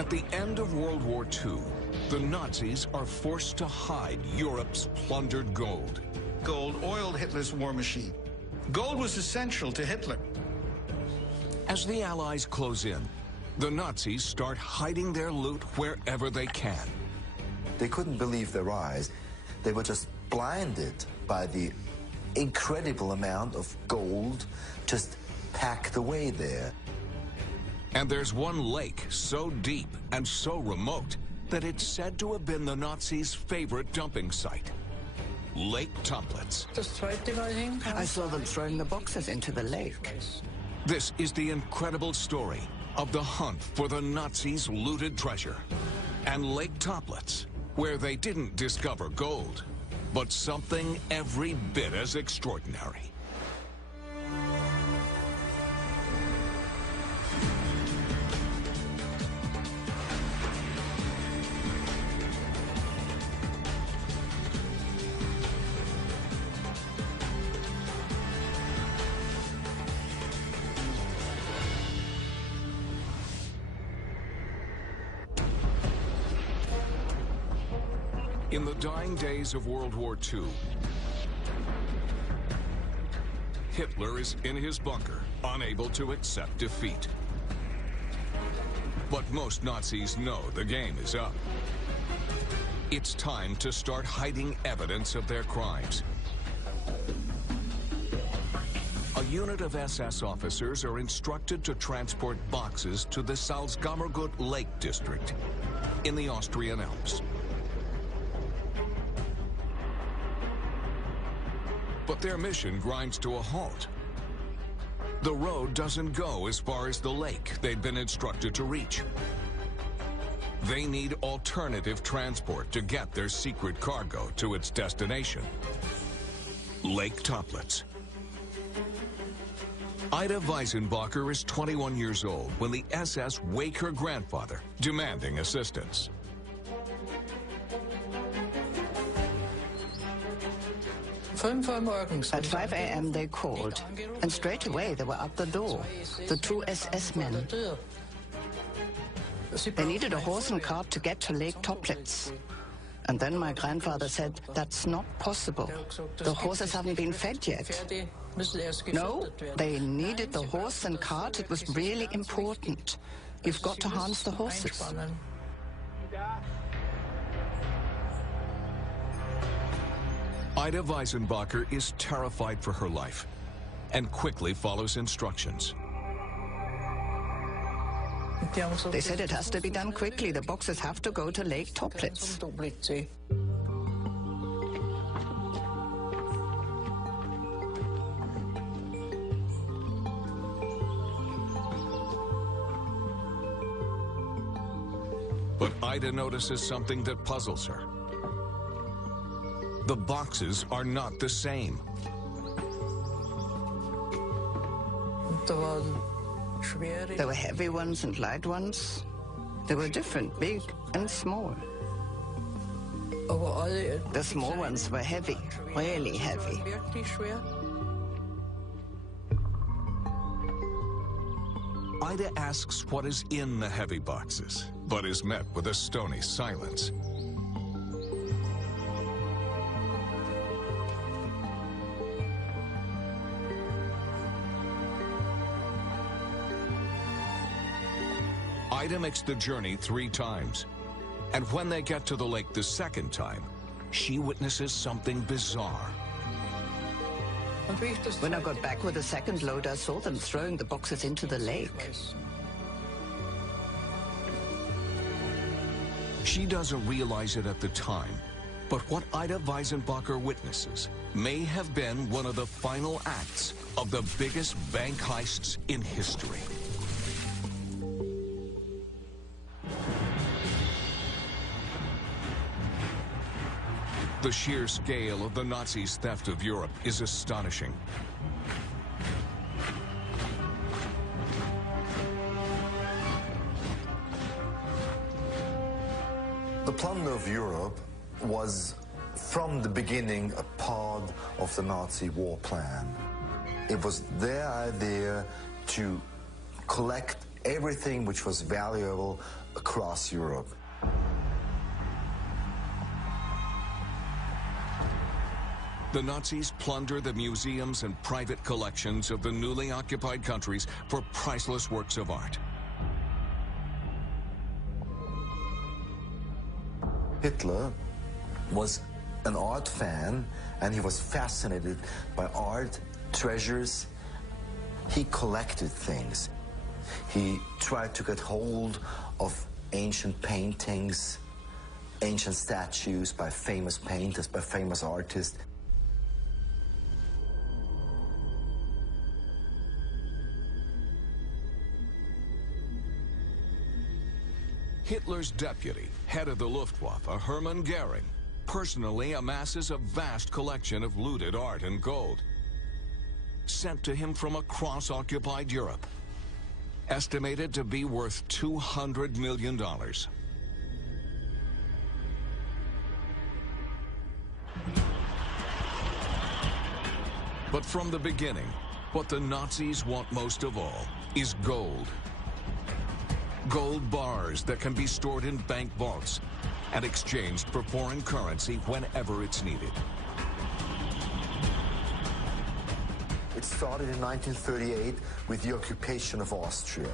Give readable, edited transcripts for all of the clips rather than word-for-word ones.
At the end of World War II, the Nazis are forced to hide Europe's plundered gold. Gold oiled Hitler's war machine. Gold was essential to Hitler. As the Allies close in, the Nazis start hiding their loot wherever they can. They couldn't believe their eyes. They were just blinded by the incredible amount of gold just packed away there. And there's one lake so deep and so remote that it's said to have been the Nazis' favorite dumping site. Lake Toplitz. I saw them throwing the boxes into the lake. This is the incredible story of the hunt for the Nazis' looted treasure. And Lake Toplitz, where they didn't discover gold, but something every bit as extraordinary. In the dying days of World War II, Hitler is in his bunker, unable to accept defeat. But most Nazis know the game is up. It's time to start hiding evidence of their crimes. A unit of SS officers are instructed to transport boxes to the Salzkammergut Lake District in the Austrian Alps. But their mission grinds to a halt. The road doesn't go as far as the lake they'd been instructed to reach. They need alternative transport to get their secret cargo to its destination, Lake Toplitz. Ida Weisenbacher is 21 years old when the SS wake her grandfather, demanding assistance. At 5 a.m. they called, and straight away they were at the door, the two SS men. They needed a horse and cart to get to Lake Toplitz. And then my grandfather said, that's not possible. The horses haven't been fed yet. No, they needed the horse and cart. It was really important. You've got to harness the horses. Ida Weisenbacher is terrified for her life and quickly follows instructions. They said it has to be done quickly. The boxes have to go to Lake Toplitz. But Ida notices something that puzzles her. The boxes are not the same. There were heavy ones and light ones. They were different, big and small. The small ones were heavy, really heavy. Ida asks what is in the heavy boxes, but is met with a stony silence. Ida makes the journey 3 times, and when they get to the lake the second time, she witnesses something bizarre. When I got back with the second load, I saw them throwing the boxes into the lake. She doesn't realize it at the time, but what Ida Weisenbacher witnesses may have been one of the final acts of the biggest bank heists in history. The sheer scale of the Nazis' theft of Europe is astonishing. The plunder of Europe was, from the beginning, a part of the Nazi war plan. It was their idea to collect everything which was valuable across Europe. The Nazis plunder the museums and private collections of the newly occupied countries for priceless works of art. Hitler was an art fan, and he was fascinated by art, treasures. He collected things. He tried to get hold of ancient paintings, ancient statues by famous painters, by famous artists. Hitler's deputy, head of the Luftwaffe, Hermann Goering, personally amasses a vast collection of looted art and gold, sent to him from across occupied Europe, estimated to be worth $200 million. But from the beginning, what the Nazis want most of all is gold. Gold bars that can be stored in bank vaults and exchanged for foreign currency whenever it's needed. It started in 1938 with the occupation of Austria.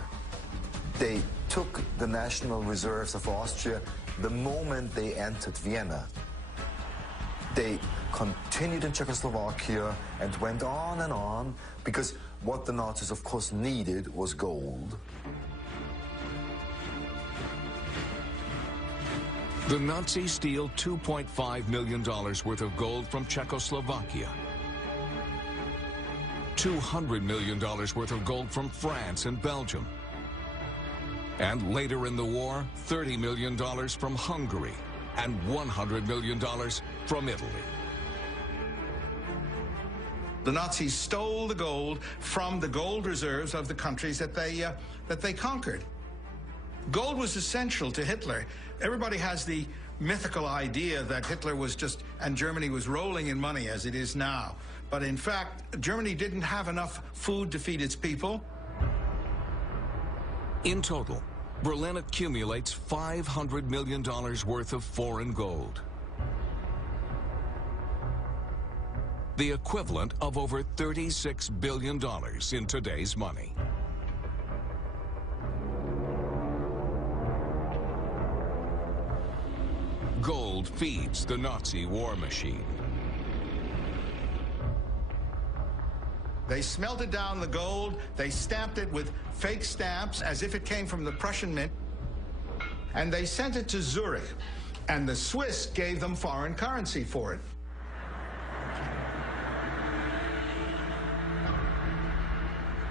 They took the national reserves of Austria the moment they entered Vienna. They continued in Czechoslovakia and went on because what the Nazis, of course, needed was gold. The Nazis steal $2.5 million worth of gold from Czechoslovakia, $200 million worth of gold from France and Belgium, and later in the war, $30 million from Hungary and $100 million from Italy. The Nazis stole the gold from the gold reserves of the countries that they conquered. Gold was essential to Hitler. Everybody has the mythical idea that Hitler was just, and Germany was rolling in money as it is now. But in fact, Germany didn't have enough food to feed its people. In total, Berlin accumulates $500 million worth of foreign gold, the equivalent of over $36 billion in today's money. Gold feeds the Nazi war machine. They smelted down the gold, they stamped it with fake stamps as if it came from the Prussian mint, and they sent it to Zurich, and the Swiss gave them foreign currency for it.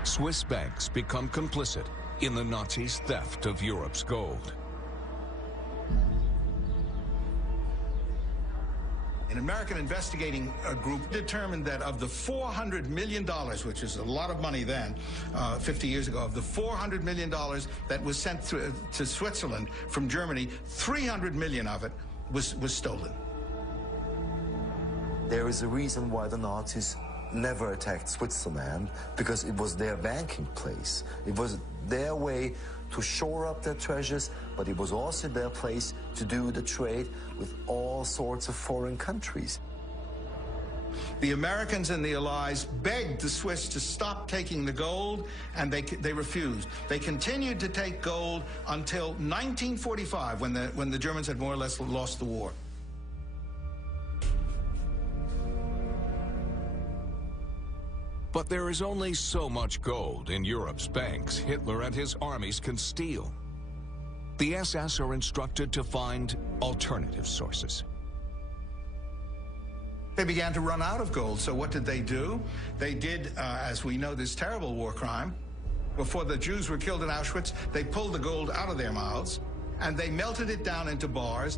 Swiss banks become complicit in the Nazis' theft of Europe's gold. An American investigating group determined that of the $400 million, which is a lot of money then, 50 years ago, of the $400 million that was sent to Switzerland from Germany, 300 million of it was stolen. There is a reason why the Nazis never attacked Switzerland, because it was their banking place. It was their way to shore up their treasures, but it was also their place to do the trade with all sorts of foreign countries. The Americans and the Allies begged the Swiss to stop taking the gold, and they refused. They continued to take gold until 1945, when the Germans had more or less lost the war. But there is only so much gold in Europe's banks Hitler and his armies can steal. The SS are instructed to find alternative sources. They began to run out of gold, so what did they do? They did, as we know, this terrible war crime. Before the Jews were killed in Auschwitz, they pulled the gold out of their mouths, and they melted it down into bars.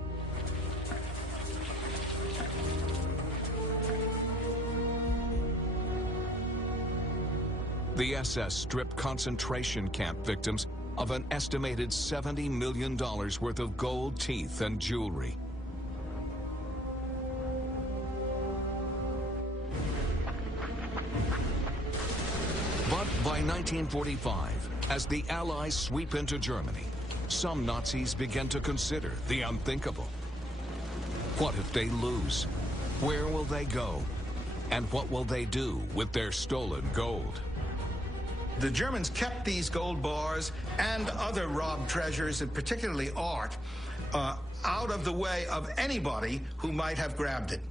The SS stripped concentration camp victims of an estimated $70 million worth of gold teeth and jewelry. But by 1945, As the Allies sweep into Germany, some Nazis begin to consider the unthinkable. What if they lose? Where will they go? And what will they do with their stolen gold? The Germans kept these gold bars and other robbed treasures, and particularly art, out of the way of anybody who might have grabbed it.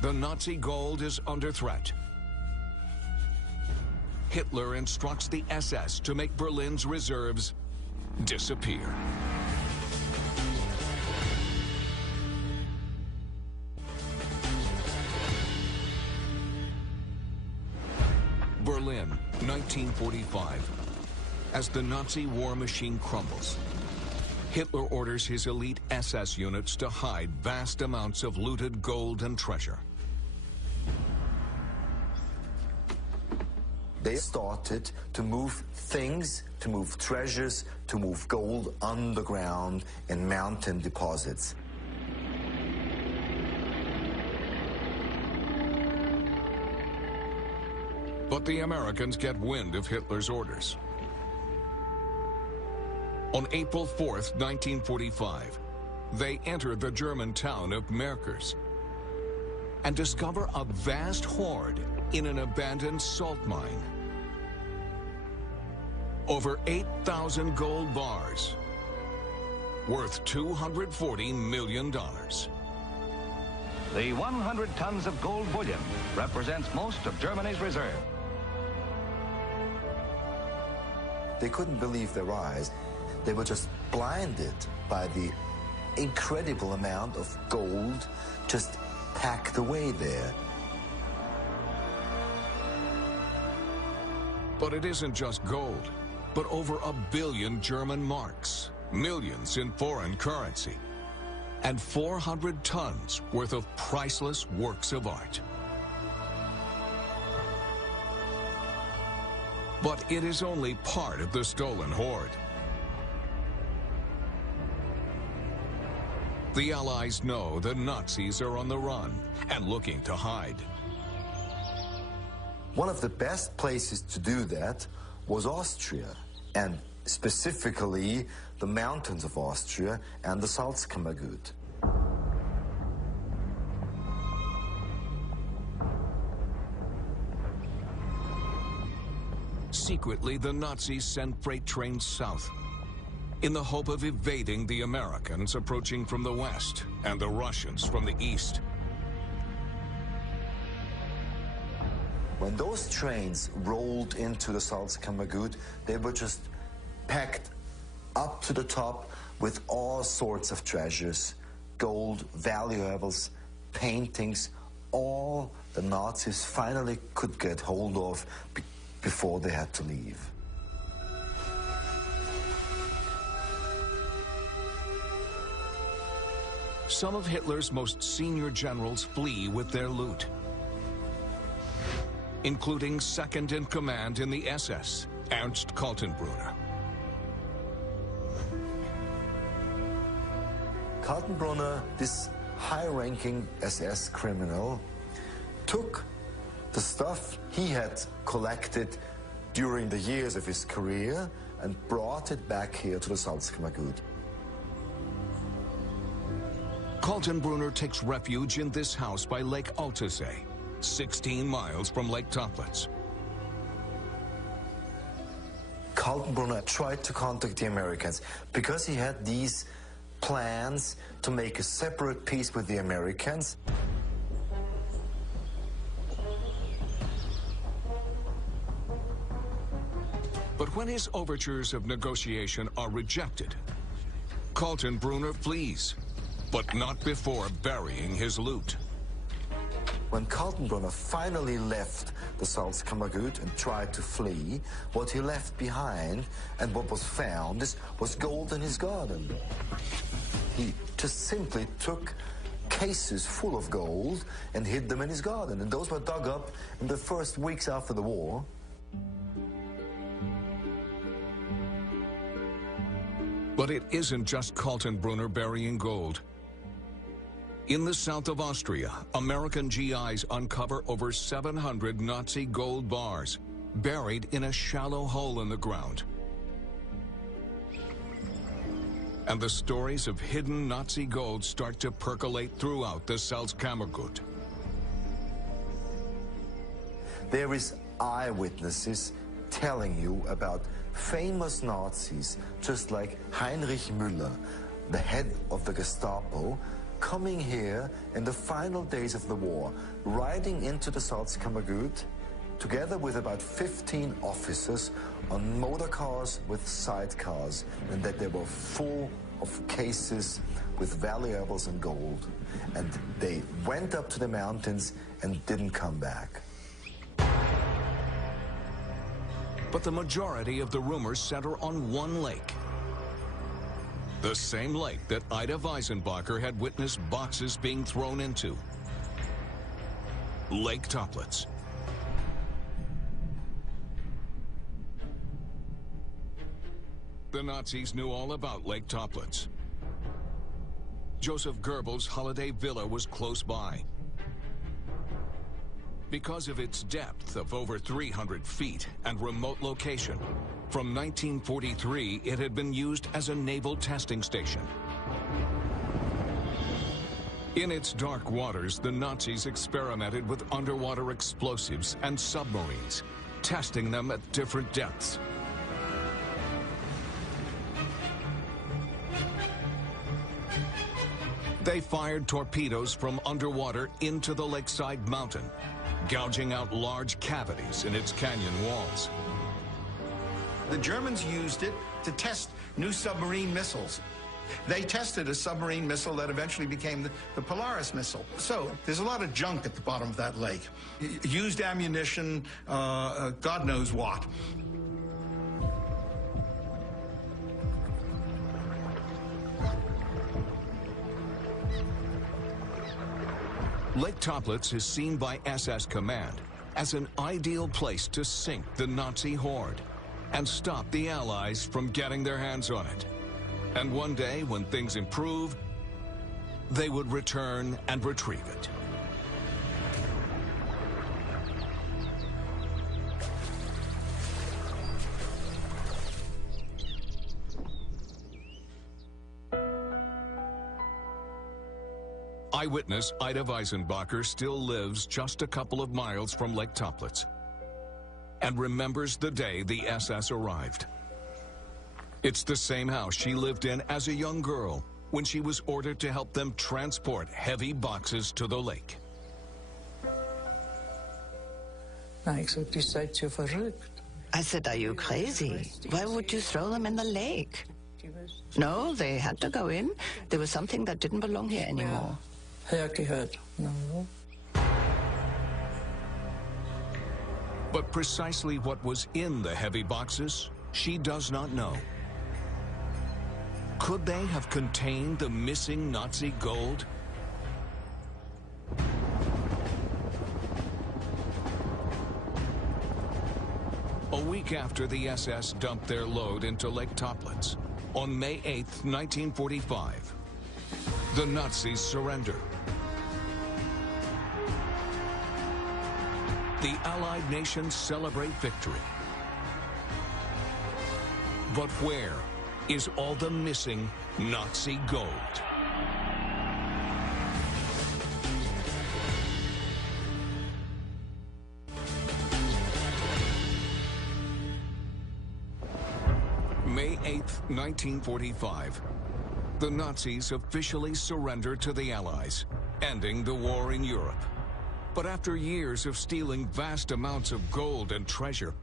The Nazi gold is under threat. Hitler instructs the SS to make Berlin's reserves disappear. Berlin, 1945. As the Nazi war machine crumbles, Hitler orders his elite SS units to hide vast amounts of looted gold and treasure. They started to move things, to move treasures, to move gold underground in mountain deposits. But the Americans get wind of Hitler's orders. On April 4th, 1945, they enter the German town of Merkers and discover a vast hoard in an abandoned salt mine. Over 8,000 gold bars, worth $240 million. The 100 tons of gold bullion represents most of Germany's reserve. They couldn't believe their eyes. They were just blinded by the incredible amount of gold just packed away there. But it isn't just gold, but over 1 billion German marks, millions in foreign currency, and 400 tons worth of priceless works of art. But it is only part of the stolen hoard. The Allies know the Nazis are on the run and looking to hide. One of the best places to do that was Austria, and specifically the mountains of Austria and the Salzkammergut. Secretly, the Nazis sent freight trains south in the hope of evading the Americans approaching from the west and the Russians from the east. When those trains rolled into the Salzkammergut, they were just packed up to the top with all sorts of treasures, gold, valuables, paintings, all the Nazis finally could get hold of before they had to leave. Some of Hitler's most senior generals flee with their loot, including second in command in the SS, Ernst Kaltenbrunner. Kaltenbrunner, this high-ranking SS criminal, took the stuff he had collected during the years of his career and brought it back here to the Salzkammergut. Kaltenbrunner takes refuge in this house by Lake Altazee, 16 miles from Lake Toplitz. Kaltenbrunner tried to contact the Americans because he had these plans to make a separate peace with the Americans. But when his overtures of negotiation are rejected, Kaltenbrunner flees, but not before burying his loot. When Kaltenbrunner finally left the Salzkammergut and tried to flee, what he left behind and what was found was gold in his garden. He just simply took cases full of gold and hid them in his garden, and those were dug up in the first weeks after the war. But it isn't just Kaltenbrunner burying gold. In the south of Austria, American GIs uncover over 700 Nazi gold bars buried in a shallow hole in the ground. And the stories of hidden Nazi gold start to percolate throughout the Salzkammergut. There is eyewitnesses telling you about famous Nazis, just like Heinrich Müller, the head of the Gestapo, coming here in the final days of the war, riding into the Salzkammergut, together with about 15 officers on motor cars with sidecars, and that they were full of cases with valuables and gold. And they went up to the mountains and didn't come back. But the majority of the rumors center on one lake. The same lake that Ida Weisenbacher had witnessed boxes being thrown into. Lake Toplitz. The Nazis knew all about Lake Toplitz. Joseph Goebbels' holiday villa was close by. Because of its depth of over 300 feet and remote location, from 1943 it had been used as a naval testing station. In its dark waters, the Nazis experimented with underwater explosives and submarines, testing them at different depths. They fired torpedoes from underwater into the lakeside mountain, gouging out large cavities in its canyon walls. The Germans used it to test new submarine missiles. They tested a submarine missile that eventually became the Polaris missile. So there's a lot of junk at the bottom of that lake. Used ammunition, God knows what. Lake Toplitz is seen by SS Command as an ideal place to sink the Nazi horde and stop the Allies from getting their hands on it. And one day, when things improve, they would return and retrieve it. Eyewitness Ida Weisenbacher still lives just a couple of miles from Lake Toplitz and remembers the day the SS arrived. It's the same house she lived in as a young girl when she was ordered to help them transport heavy boxes to the lake. I said, are you crazy? Why would you throw them in the lake? No, they had to go in. There was something that didn't belong here anymore. But precisely what was in the heavy boxes, she does not know. Could they have contained the missing Nazi gold? A week after the SS dumped their load into Lake Toplitz, on May 8, 1945, the Nazis surrender. The Allied nations celebrate victory. But where is all the missing Nazi gold? May 8, 1945. The Nazis officially surrender to the Allies, ending the war in Europe. But after years of stealing vast amounts of gold and treasure,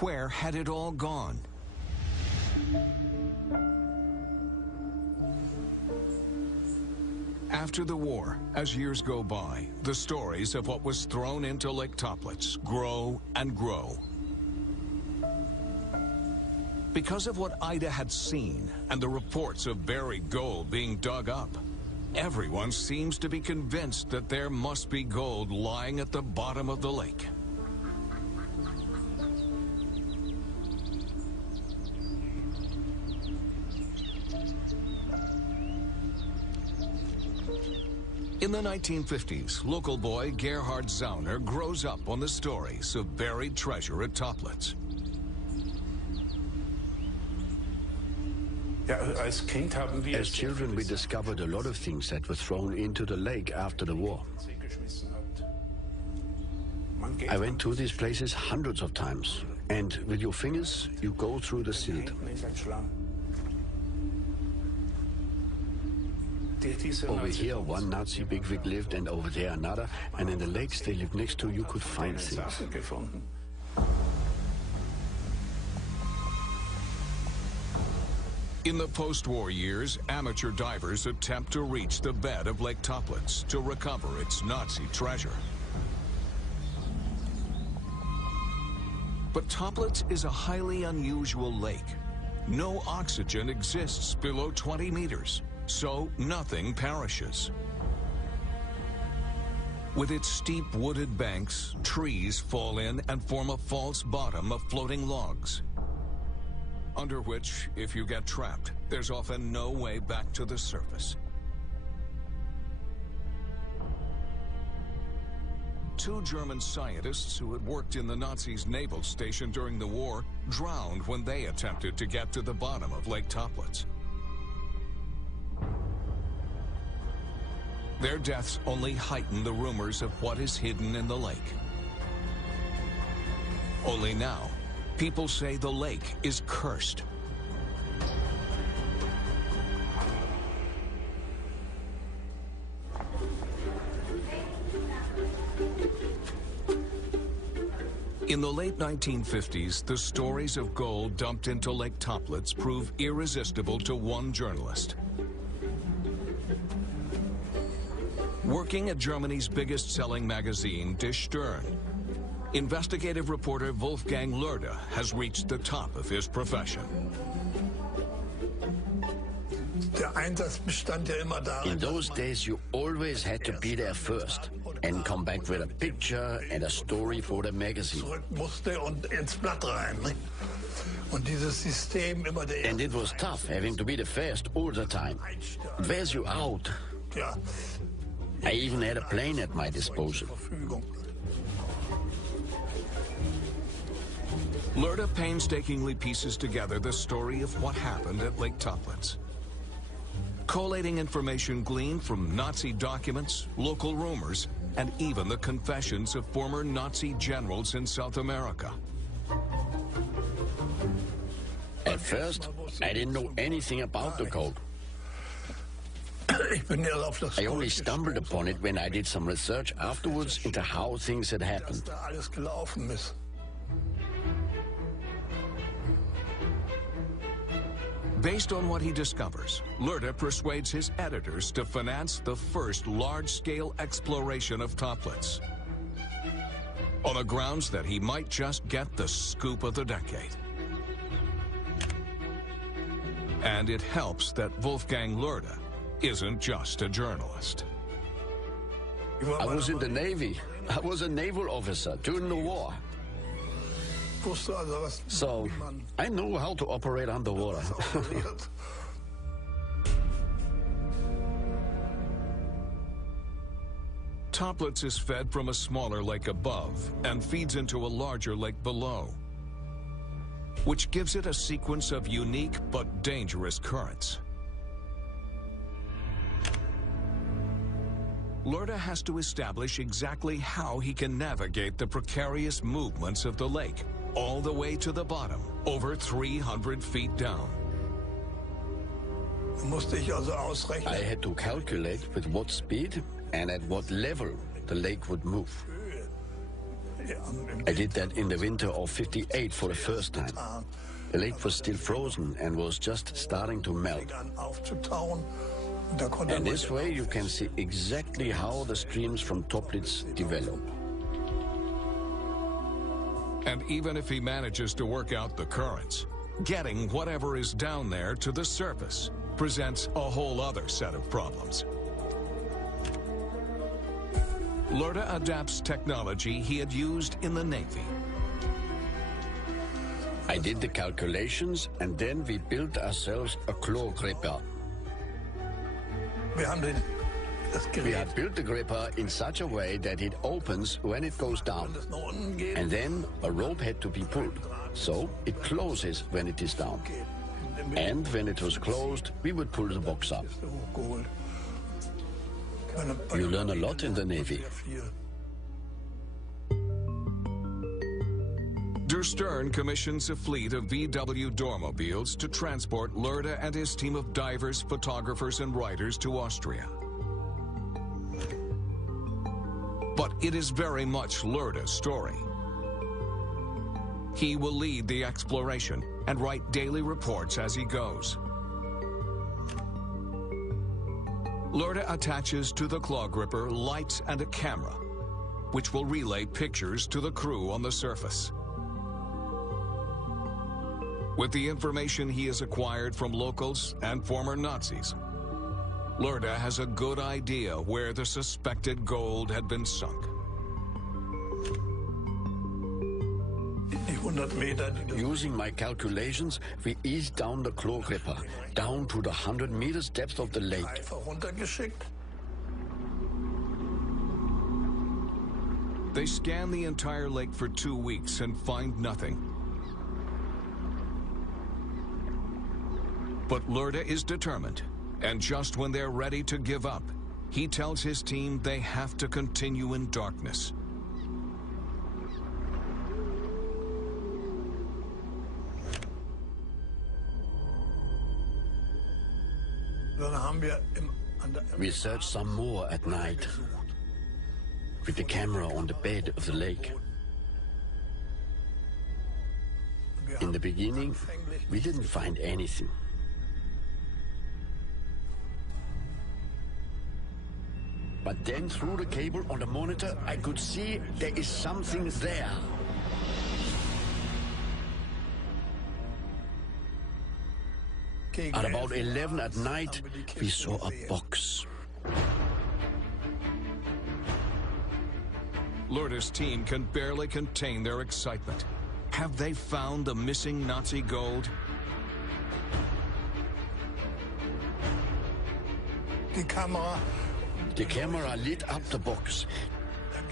where had it all gone? After the war, as years go by, the stories of what was thrown into Lake Toplitz grow and grow. Because of what Ida had seen and the reports of buried gold being dug up, everyone seems to be convinced that there must be gold lying at the bottom of the lake. In the 1950s, local boy Gerhard Zauner grows up on the stories of buried treasure at Toplitz. As children, we discovered a lot of things that were thrown into the lake after the war. I went to these places hundreds of times, and with your fingers, you go through the silt. Over here, one Nazi bigwig lived, and over there another, and in the lakes they lived next to, you could find things. In the post-war years, amateur divers attempt to reach the bed of Lake Toplitz to recover its Nazi treasure. But Toplitz is a highly unusual lake. No oxygen exists below 20 meters, so nothing perishes. With its steep wooded banks, trees fall in and form a false bottom of floating logs, under which, if you get trapped, there's often no way back to the surface. Two German scientists who had worked in the Nazis' naval station during the war drowned when they attempted to get to the bottom of Lake Toplitz. Their deaths only heighten the rumors of what is hidden in the lake. Only now, people say the lake is cursed. In the late 1950s, the stories of gold dumped into Lake Toplitz prove irresistible to one journalist. Working at Germany's biggest-selling magazine, Die Stern, investigative reporter Wolfgang Loerder has reached the top of his profession. In those days, you always had to be there first and come back with a picture and a story for the magazine. And it was tough having to be the first all the time. It wears you out. I even had a plane at my disposal. Loerder painstakingly pieces together the story of what happened at Lake Toplitz, collating information gleaned from Nazi documents, local rumors, and even the confessions of former Nazi generals in South America. At first, I didn't know anything about the gold. I only stumbled upon it when I did some research afterwards into how things had happened. Based on what he discovers, Loerder persuades his editors to finance the first large-scale exploration of Toplitz, on the grounds that he might just get the scoop of the decade. And it helps that Wolfgang Loerder isn't just a journalist. I was in the Navy. I was a naval officer during the war. So, I know how to operate underwater. Toplitz is fed from a smaller lake above and feeds into a larger lake below, which gives it a sequence of unique but dangerous currents. Loerder has to establish exactly how he can navigate the precarious movements of the lake, all the way to the bottom, over 300 feet down. I had to calculate with what speed and at what level the lake would move. I did that in the winter of '58 for the first time. The lake was still frozen and was just starting to melt. And this way you can see exactly how the streams from Toplitz develop. And even if he manages to work out the currents, getting whatever is down there to the surface presents a whole other set of problems. Loerder adapts technology he had used in the Navy. I did the calculations, and then we built ourselves a claw gripper. We have built the gripper in such a way that it opens when it goes down. And then a rope had to be pulled, so it closes when it is down. And when it was closed, we would pull the box up. You learn a lot in the Navy. Der Stern commissions a fleet of VW Dormobiles to transport Loerda and his team of divers, photographers, and writers to Austria. But it is very much Loerda's story. He will lead the exploration and write daily reports as he goes. Loerda attaches to the claw gripper lights and a camera, which will relay pictures to the crew on the surface. With the information he has acquired from locals and former Nazis, Loerda has a good idea where the suspected gold had been sunk. Using my calculations, we eased down the claw gripper, down to the 100 meters depth of the lake. They scan the entire lake for 2 weeks and find nothing. But Loerda is determined, and just when they're ready to give up, he tells his team they have to continue in darkness. We searched some more at night, with the camera on the bed of the lake. In the beginning, we didn't find anything. But then through the cable on the monitor, I could see there is something there. At about 11 at night, we saw a box. Loerda's team can barely contain their excitement. Have they found the missing Nazi gold? The camera lit up the box.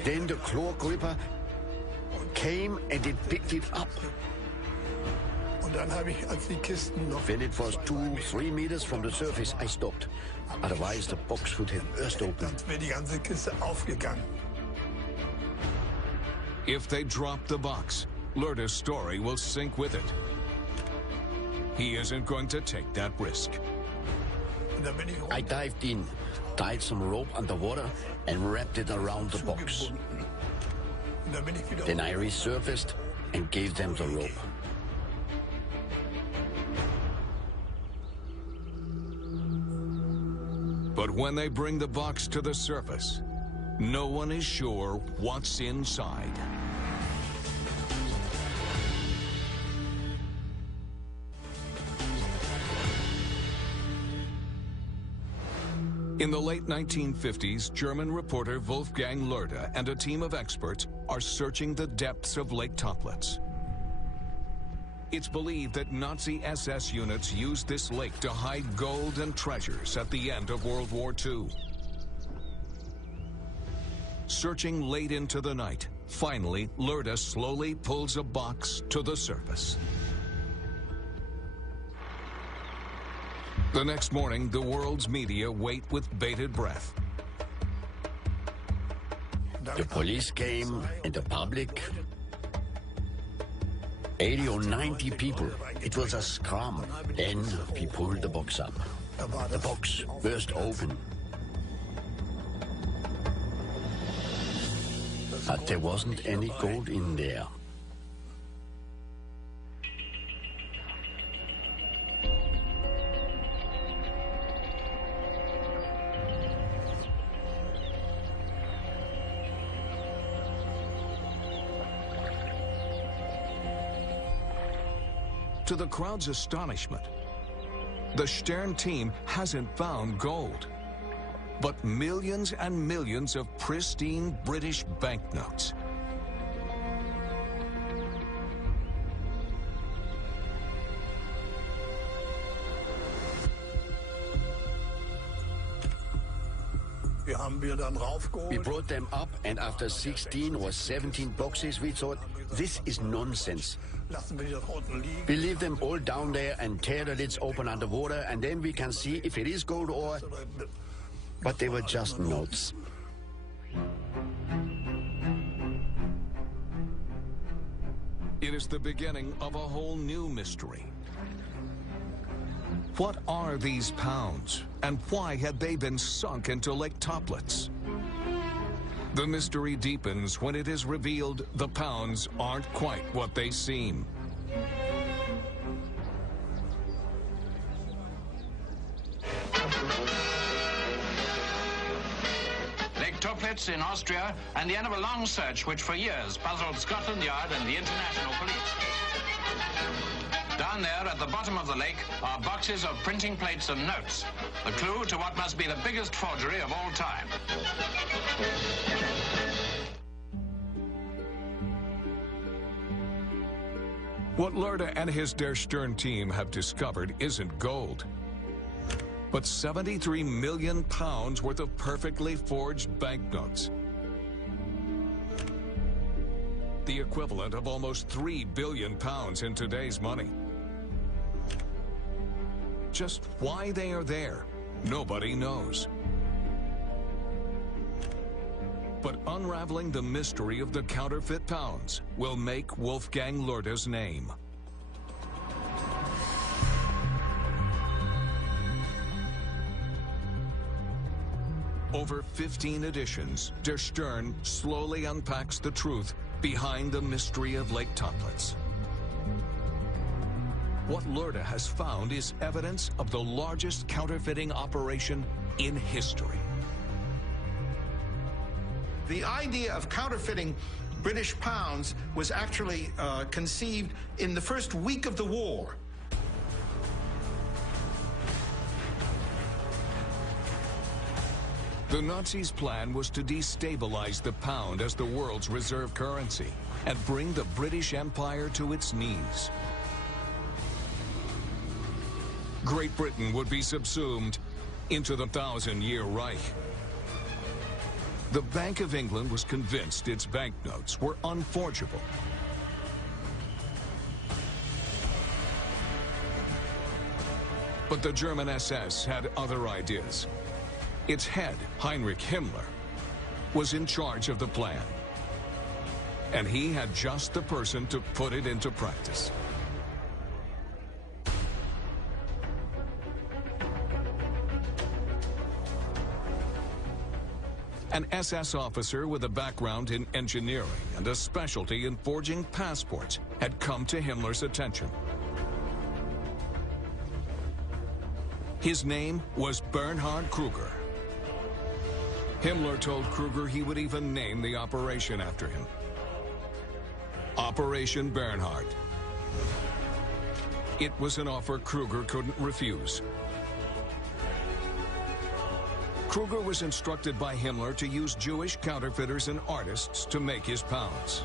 Then the claw gripper came and it picked it up. When it was 2-3 meters from the surface, I stopped. Otherwise, the box would have burst open. If they drop the box, Loerda's story will sink with it. He isn't going to take that risk. I dived in, tied some rope underwater, and wrapped it around the box. Then I resurfaced and gave them the rope. But when they bring the box to the surface, no one is sure what's inside. In the late 1950s, German reporter Wolfgang Loerda and a team of experts are searching the depths of Lake Toplitz. It's believed that Nazi SS units used this lake to hide gold and treasures at the end of World War II. Searching late into the night, finally, Loerda slowly pulls a box to the surface. The next morning, the world's media wait with bated breath. The police came and the public. 80 or 90 people. It was a scrum. Then we pulled the box up. The box burst open. But there wasn't any gold in there. To the crowd's astonishment, the Stern team hasn't found gold, but millions and millions of pristine British banknotes. We brought them up, and after 16 or 17 boxes, we thought, this is nonsense. We leave them all down there and tear the lids open underwater, and then we can see if it is gold or... But they were just notes. It is the beginning of a whole new mystery. What are these pounds, and why had they been sunk into Lake Toplitz? The mystery deepens when it is revealed the pounds aren't quite what they seem. Lake Toplitz in Austria, and the end of a long search which for years puzzled Scotland Yard and the international police. Down there at the bottom of the lake are boxes of printing plates and notes, the clue to what must be the biggest forgery of all time. What Lörde and his Der Stern team have discovered isn't gold, but 73 million pounds worth of perfectly forged banknotes. The equivalent of almost 3 billion pounds in today's money. Just why they are there, nobody knows. But unraveling the mystery of the counterfeit pounds will make Wolfgang Lörde's name. Over 15 editions, Der Stern slowly unpacks the truth behind the mystery of Lake Toplitz. What Lörde has found is evidence of the largest counterfeiting operation in history. The idea of counterfeiting British pounds was actually conceived in the first week of the war. The Nazis' plan was to destabilize the pound as the world's reserve currency and bring the British Empire to its knees. Great Britain would be subsumed into the 1,000-year Reich. The Bank of England was convinced its banknotes were unforgeable. But the German SS had other ideas. Its head, Heinrich Himmler, was in charge of the plan. And he had just the person to put it into practice. An SS officer with a background in engineering and a specialty in forging passports had come to Himmler's attention. His name was Bernhard Kruger. Himmler told Kruger he would even name the operation after him. Operation Bernhard. It was an offer Kruger couldn't refuse. Kruger was instructed by Himmler to use Jewish counterfeiters and artists to make his pounds.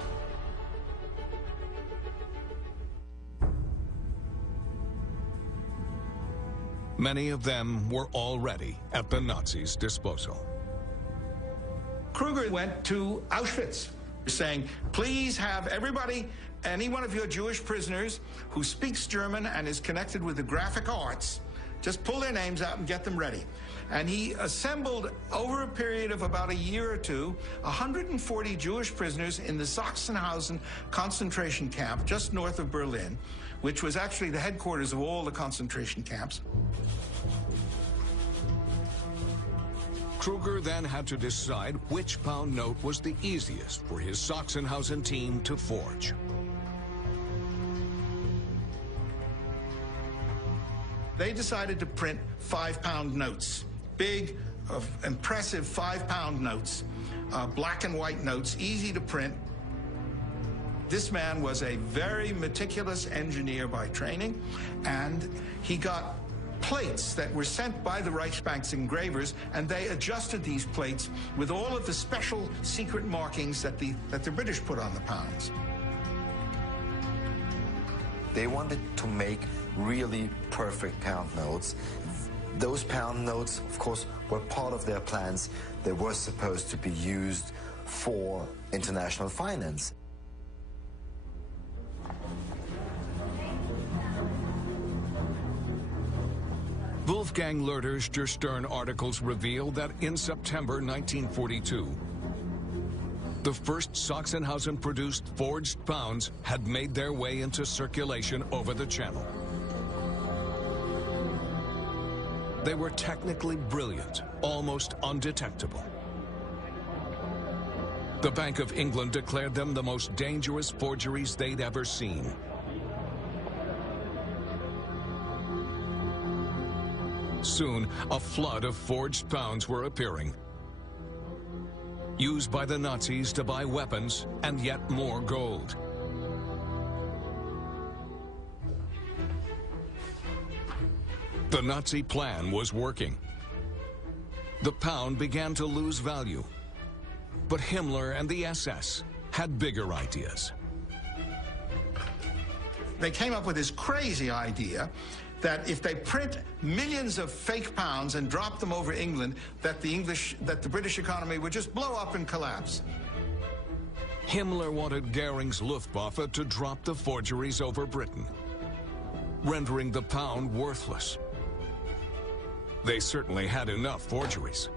Many of them were already at the Nazis' disposal. Kruger went to Auschwitz saying, please have everybody, any one of your Jewish prisoners who speaks German and is connected with the graphic arts, just pull their names out and get them ready. And he assembled, over a period of about a year or two, 140 Jewish prisoners in the Sachsenhausen concentration camp just north of Berlin, which was actually the headquarters of all the concentration camps. Kruger then had to decide which pound note was the easiest for his Sachsenhausen team to forge. They decided to print 5-pound notes, big, impressive 5-pound notes, black and white notes, easy to print. This man was a very meticulous engineer by training, and he got plates that were sent by the Reichsbank's engravers, and they adjusted these plates with all of the special secret markings that the British put on the pounds. They wanted to make really perfect pound notes. Those pound notes, of course, were part of their plans. They were supposed to be used for international finance. Wolfgang Loeder's Der Stern articles reveal that in September 1942, the first Sachsenhausen-produced forged pounds had made their way into circulation over the Channel. They were technically brilliant, almost undetectable. The Bank of England declared them the most dangerous forgeries they'd ever seen. Soon, a flood of forged pounds were appearing, used by the Nazis to buy weapons and yet more gold. The Nazi plan was working. The pound began to lose value, but Himmler and the SS had bigger ideas. They came up with this crazy idea that if they print millions of fake pounds and drop them over England, that the British economy would just blow up and collapse. Himmler wanted Goering's Luftwaffe to drop the forgeries over Britain, rendering the pound worthless. They certainly had enough forgeries.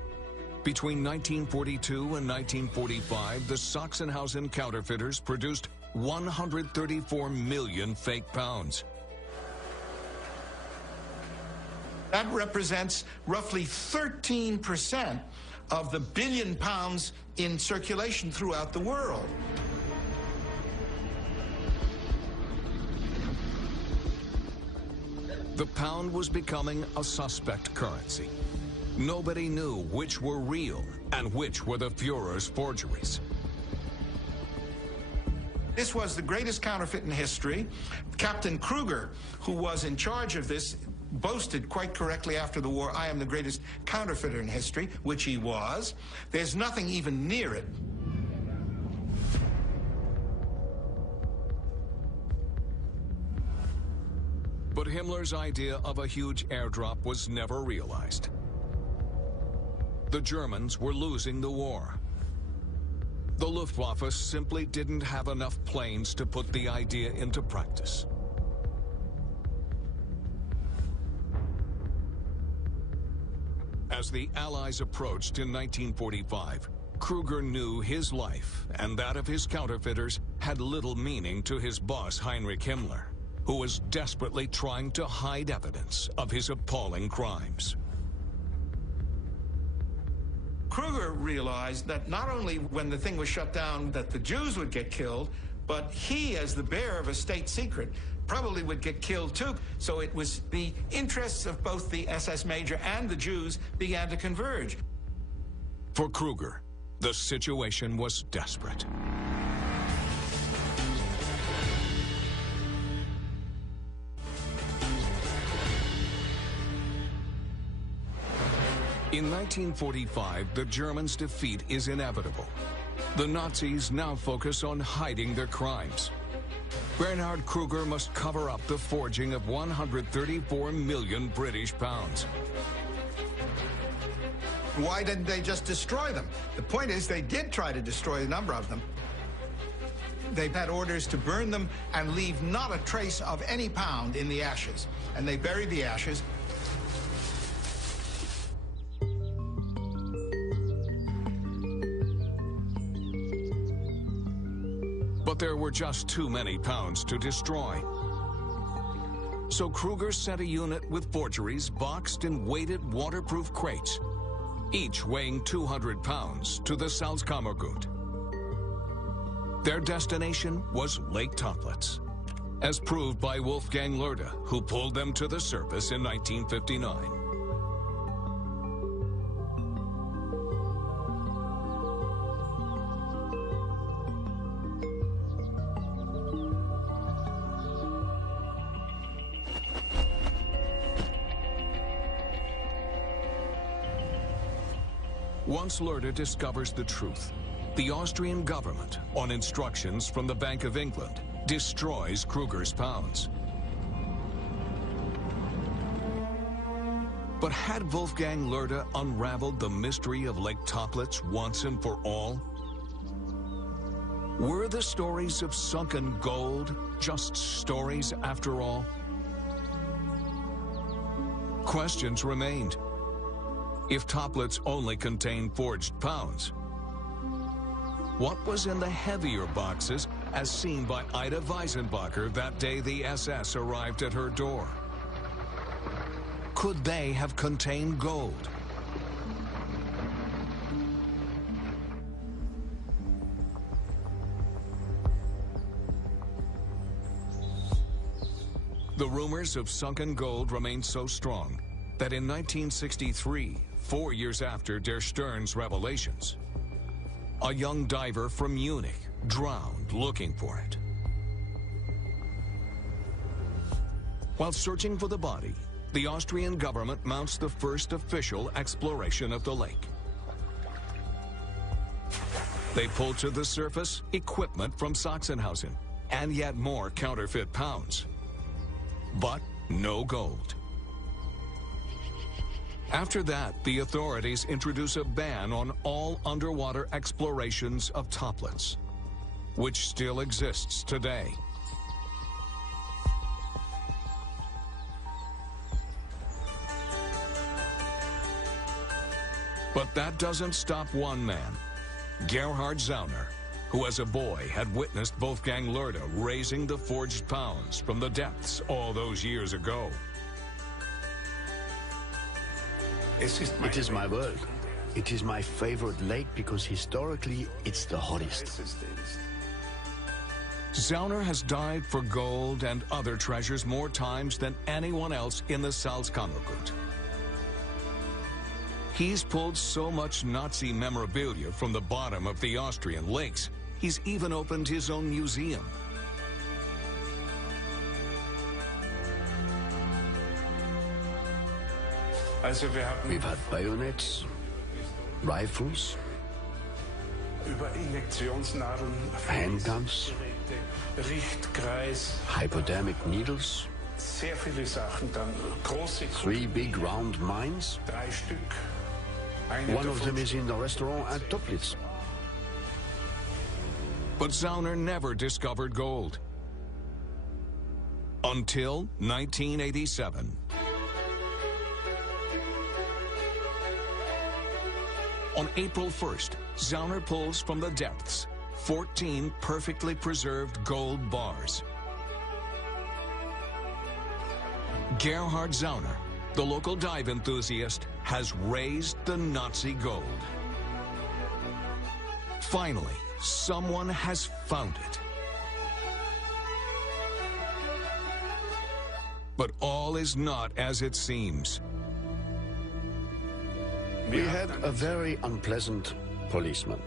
Between 1942 and 1945, the Sachsenhausen counterfeiters produced 134 million fake pounds. That represents roughly 13% of the billion pounds in circulation throughout the world. The pound was becoming a suspect currency. Nobody knew which were real and which were the Führer's forgeries. This was the greatest counterfeit in history. Captain Kruger, who was in charge of this, boasted quite correctly after the war, "I am the greatest counterfeiter in history," which he was. There's nothing even near it. But Himmler's idea of a huge airdrop was never realized. The Germans were losing the war. The Luftwaffe simply didn't have enough planes to put the idea into practice. As the Allies approached in 1945, Kruger knew his life and that of his counterfeiters had little meaning to his boss Heinrich Himmler, who was desperately trying to hide evidence of his appalling crimes. Kruger realized that not only when the thing was shut down that the Jews would get killed, but he, as the bearer of a state secret, probably would get killed too. So it was the interests of both the SS major and the Jews began to converge. For Kruger, the situation was desperate. In 1945, the Germans' defeat is inevitable. The Nazis now focus on hiding their crimes. Bernhard Kruger must cover up the forging of 134 million British pounds. Why didn't they just destroy them? The point is, they did try to destroy a number of them. They had orders to burn them and leave not a trace of any pound in the ashes. And they buried the ashes. But there were just too many pounds to destroy. So Kruger sent a unit with forgeries boxed in weighted waterproof crates, each weighing 200 pounds, to the Salzkammergut. Their destination was Lake Toplitz, as proved by Wolfgang Loerde, who pulled them to the surface in 1959. Once Loerde discovers the truth, the Austrian government, on instructions from the Bank of England, destroys Kruger's pounds. But had Wolfgang Loerde unraveled the mystery of Lake Toplitz once and for all? Were the stories of sunken gold just stories after all? Questions remained. If Toplitz only contained forged pounds, what was in the heavier boxes as seen by Ida Weisenbacher that day the SS arrived at her door? Could they have contained gold? The rumors of sunken gold remained so strong that in 1963, 4 years after Der Stern's revelations, a young diver from Munich drowned looking for it. While searching for the body, the Austrian government mounts the first official exploration of the lake. They pull to the surface equipment from Sachsenhausen and yet more counterfeit pounds. But no gold. After that, the authorities introduce a ban on all underwater explorations of Toplitz, which still exists today. But that doesn't stop one man, Gerhard Zauner, who as a boy had witnessed Wolfgang Loerde raising the forged pounds from the depths all those years ago. It is my world. It is my favorite lake because historically it's the hottest. Zauner has dived for gold and other treasures more times than anyone else in the Salzkammergut. He's pulled so much Nazi memorabilia from the bottom of the Austrian lakes, he's even opened his own museum. We've had bayonets, rifles, handguns, hypodermic needles, 3 big round mines. One of them is in the restaurant at Toplitz. But Zauner never discovered gold. Until 1987. On April 1st, Zauner pulls from the depths 14 perfectly preserved gold bars. Gerhard Zauner, the local dive enthusiast, has raised the Nazi gold. Finally, someone has found it. But all is not as it seems. We had a very unpleasant policeman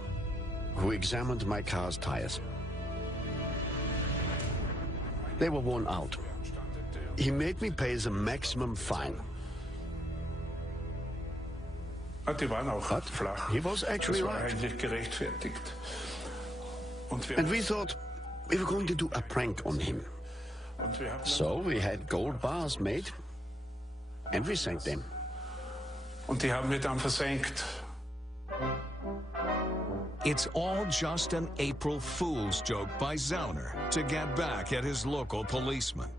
who examined my car's tires. They were worn out. He made me pay the maximum fine. But he was actually right. And we thought we were going to do a prank on him. So we had gold bars made and we sank them. Und die haben wir dann versenkt. It's all just an April Fool's joke by Zauner to get back at his local policeman.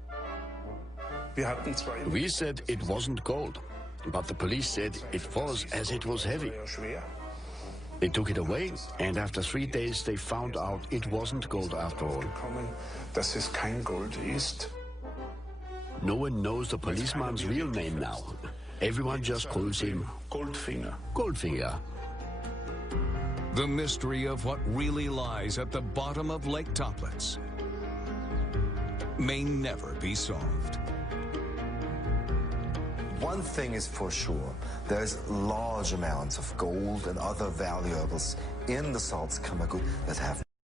We said it wasn't gold, but the police said it was, as it was heavy. They took it away, and after 3 days they found out it wasn't gold after all. Dass es kein Gold ist. No one knows the policeman's real name now. Everyone just calls him Goldfinger. Goldfinger. The mystery of what really lies at the bottom of Lake Toplitz may never be solved. One thing is for sure, there's large amounts of gold and other valuables in the Salzkammergut that have